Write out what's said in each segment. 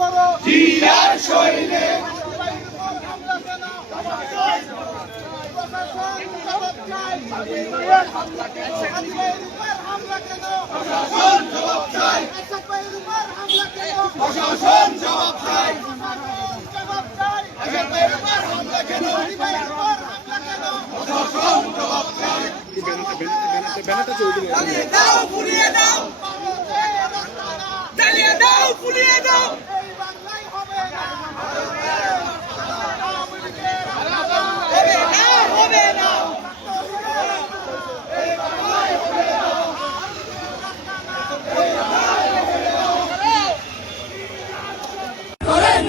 করো জিয়ার শৈলে হামলা কেন প্রশাসন জবাব চাই হামলা কেন প্রশাসন জবাব চাই এসব ভাইয়ের উপর হামলা কেন প্রশাসন জবাব চাই জবাব চাই এসব ভাইয়ের উপর হামলা কেন ভাইয়ের উপর হামলা কেন প্রশাসন জবাব চাই জ্বালিয়ে দাও পুড়িয়ে দাও জ্বালিয়ে দাও পুড়িয়ে দাও এই বাংলায় হবে না হবে না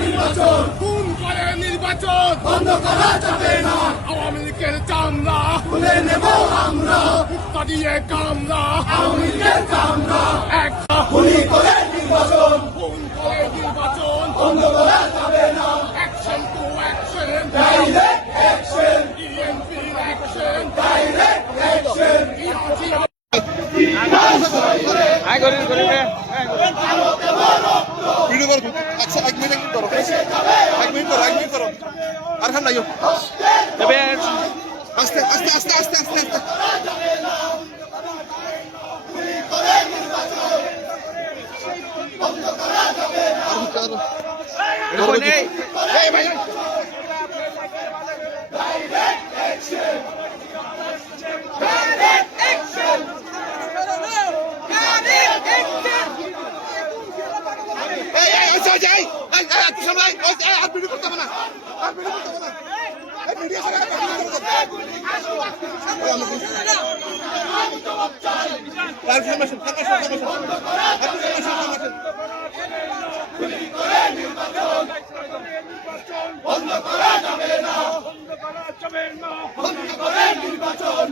নির্বাচন খুন করে নির্বাচন বন্ধ করা যাবে না আওয়ামী লীগের চামড়া তুলে নেব আমরা কুত্তা দিয়ে কামড়া আওয়ামী লীগের কামরা একটা গুলি করে নির্বাচন খুন করে নির্বাচন বন্ধ করা যাবে না action to action direct action বিএনপির অ্যাকশন ডাইরেক্ট অ্যাকশন ভিডিও করো আচ্ছা 1 মিনিট করো 1 মিনিট করো আর খান নাইও আস্তে আস্তে আস্তে আস্তে আস্তে আস্তে এই ভাই আচ্ছা যাই তুই সামনে আর ভিডিও করতে হবে না আর ভিডিও করতে হবে না এই ভিডিও করে বন্ধ করা যাবে না যাবে না বন্ধ করে নির্বাচন